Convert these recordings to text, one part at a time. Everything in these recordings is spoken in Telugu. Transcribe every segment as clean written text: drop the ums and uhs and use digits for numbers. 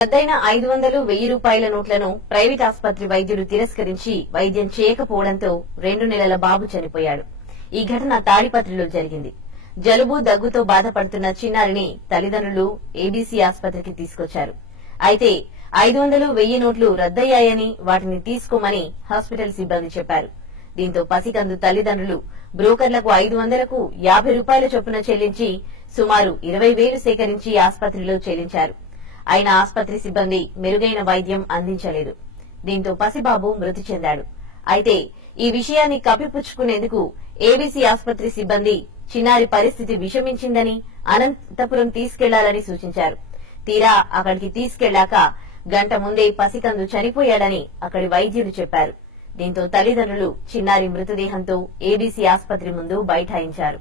రద్దయిన 500, 1000 రూపాయల నోట్లను ప్రైవేట్ ఆసుపత్రి వైద్యులు తిరస్కరించి వైద్యం చేయకపోవడంతో 2 నెలల బాబు చనిపోయాడు. ఈ ఘటన తాడిపత్రిలో జరిగింది. జలుబు దగ్గుతో బాధపడుతున్న చిన్నారిని తల్లిదండ్రులు ఏబీసీ ఆసుపత్రికి తీసుకొచ్చారు. అయితే 500, 1000 నోట్లు రద్దయ్యాయని వాటిని తీసుకోమని హాస్పిటల్ సిబ్బంది చెప్పారు. దీంతో పసికందు తల్లిదండ్రులు బ్రోకర్లకు 500కు 50 రూపాయల చొప్పున చెల్లించి సుమారు 20,000 సేకరించి ఆసుపత్రిలో చెల్లించారు. అయినా ఆసుపత్రి సిబ్బంది మెరుగైన వైద్యం అందించలేదు. దీంతో పసిబాబు మృతి చెందాడు. అయితే ఈ విషయాన్ని కప్పిపుచ్చుకునేందుకు ఏబీసీ ఆసుపత్రి సిబ్బంది చిన్నారి పరిస్థితి విషమించిందని అనంతపురం తీసుకెళ్లాలని సూచించారు. తీరా అక్కడికి తీసుకెళ్లాక గంట ముందే పసికందు చనిపోయాడని అక్కడి వైద్యులు చెప్పారు. దీంతో తల్లిదండ్రులు చిన్నారి మృతదేహంతో ఏబీసీ ఆసుపత్రి ముందు బైఠాయించారు.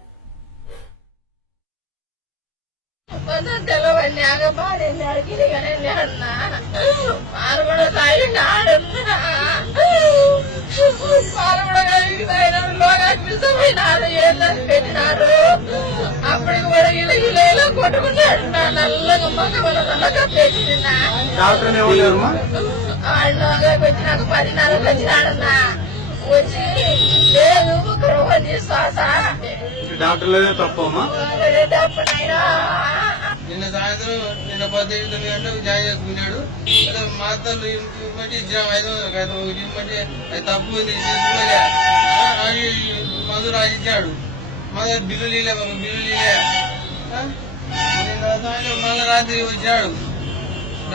తెలవన్యాక భార్యని అడిగి అన్న వారు కూడా తాగిన ఆడున్నా వారు కూడా లోకాలు ఏళ్ళని పెట్టినారు. అప్పటికి కూడా ఇలా కొట్టుకున్నాడు. నల్లగా మగ నల్లగా పెట్టినా వచ్చినాక 10:30 వచ్చినాడన్నా. వచ్చి లేదు ఒకరోజు శ్వాస తప్పనైనా నిన్న సాయంత్రం నిన్న 18 గంటలకు జాయిన్ చేసుకున్నాడు. మాతలు ఇవ్వమంటే ఇచ్చాము 500 ఇవ్వమంటే అది తప్పు ఉంది తీసుకోలే మందు రాసిచ్చాడు. మళ్ళీ బిల్లు నిన్న సాయంత్రం మళ్ళీ రాత్రి వచ్చాడు.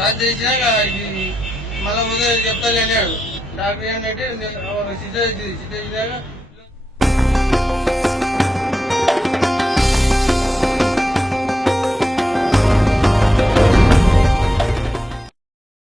రాత్రి ఇచ్చినాక మళ్ళీ ముందు చెప్తా అన్నాడు. డాక్టర్ ఏంటంటే సిద్ధ